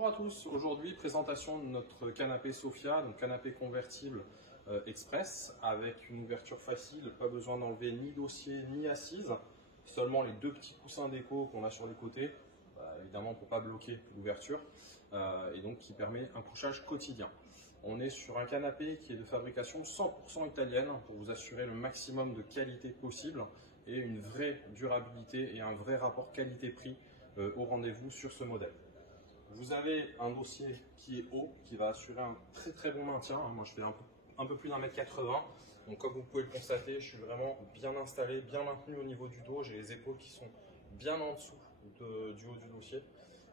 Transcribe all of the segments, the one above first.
Bonjour à tous, aujourd'hui présentation de notre canapé Sophia, donc canapé convertible express avec une ouverture facile, pas besoin d'enlever ni dossier ni assise, seulement les deux petits coussins déco qu'on a sur les côtés, évidemment pour pas bloquer l'ouverture et donc qui permet un couchage quotidien. On est sur un canapé qui est de fabrication 100% italienne pour vous assurer le maximum de qualité possible et une vraie durabilité et un vrai rapport qualité-prix au rendez-vous sur ce modèle. Vous avez un dossier qui est haut, qui va assurer un très bon maintien. Moi, je fais un peu plus d'1,80 m. Donc, comme vous pouvez le constater, je suis vraiment bien installé, bien maintenu au niveau du dos. J'ai les épaules qui sont bien en dessous du haut du dossier.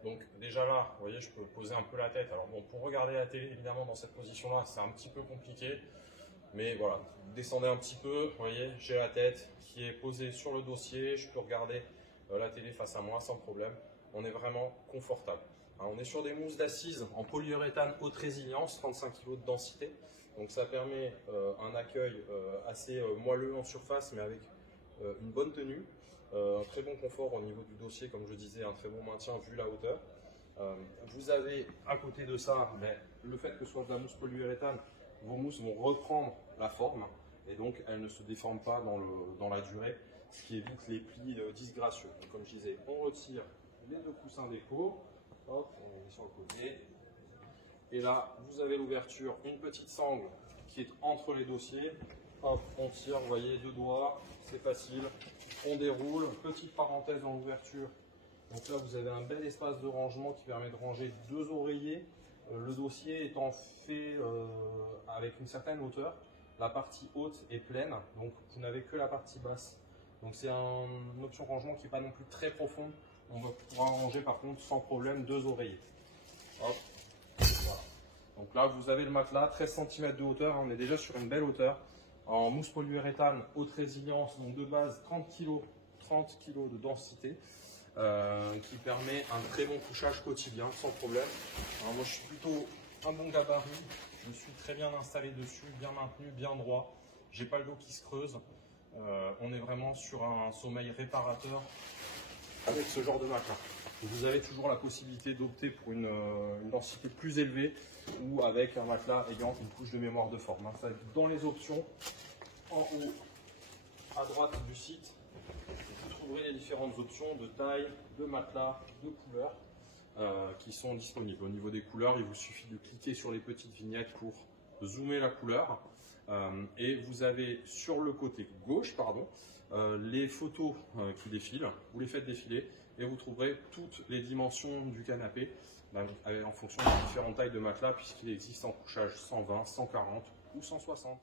Donc, déjà là, vous voyez, je peux poser un peu la tête. Alors bon, pour regarder la télé, évidemment, dans cette position-là, c'est un petit peu compliqué. Mais voilà, descendez un petit peu. Vous voyez, j'ai la tête qui est posée sur le dossier. Je peux regarder la télé face à moi sans problème. On est vraiment confortable. Alors, on est sur des mousses d'assises en polyuréthane haute résilience, 35 kg de densité. Donc ça permet un accueil assez moelleux en surface, mais avec une bonne tenue. Un très bon confort au niveau du dossier, comme je disais, un très bon maintien vu la hauteur. Vous avez à côté de ça, le fait que ce soit de la mousse polyuréthane, vos mousses vont reprendre la forme et donc elles ne se déforment pas dans la durée, ce qui évite les plis disgracieux. Donc, comme je disais, on retire les deux coussins déco. Hop, on est sur le côté. Et là, vous avez l'ouverture, une petite sangle qui est entre les dossiers. Hop, on tire, vous voyez, deux doigts, c'est facile. On déroule, petite parenthèse dans l'ouverture. Donc là, vous avez un bel espace de rangement qui permet de ranger deux oreillers. Le dossier étant fait avec une certaine hauteur. La partie haute est pleine, donc vous n'avez que la partie basse. Donc c'est une option rangement qui n'est pas non plus très profonde. On va pouvoir ranger par contre sans problème deux oreillers. Hop. Voilà. Donc là vous avez le matelas, 13 cm de hauteur, on est déjà sur une belle hauteur. En mousse polyuréthane, haute résilience, donc de base 30 kg de densité, qui permet un très bon couchage quotidien sans problème. Alors moi je suis plutôt un bon gabarit, je suis très bien installé dessus, bien maintenu, bien droit. J'ai pas le dos qui se creuse. On est vraiment sur un sommeil réparateur avec ce genre de matelas. Vous avez toujours la possibilité d'opter pour une densité plus élevée ou avec un matelas ayant une couche de mémoire de forme. Ça, dans les options, en haut à droite du site, vous trouverez les différentes options de taille, de matelas, de couleurs qui sont disponibles. Au niveau des couleurs, il vous suffit de cliquer sur les petites vignettes pour zoomer la couleur et vous avez sur le côté gauche les photos qui défilent, vous les faites défiler et vous trouverez toutes les dimensions du canapé en fonction des différentes tailles de matelas puisqu'il existe en couchage 120, 140 ou 160.